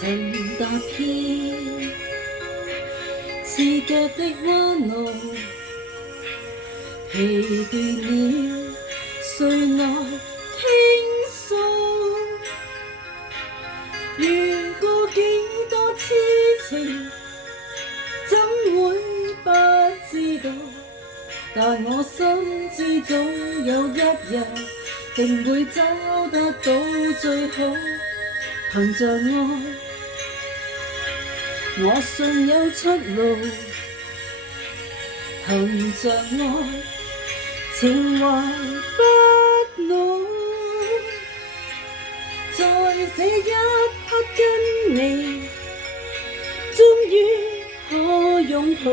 曾踏遍刺腳的彎路，疲倦了，誰來傾訴？遇過幾多痴情，怎會不知道？但我心知總有一日，定會找得到最好。憑着愛，我信有出路。憑着愛，情懷不老。在這一刻跟你，終於可擁抱。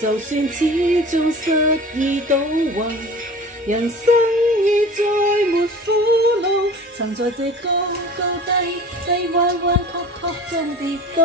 就算始終失意倒運，人生已再沒苦惱。曾在這高高低低彎彎曲曲中跌倒。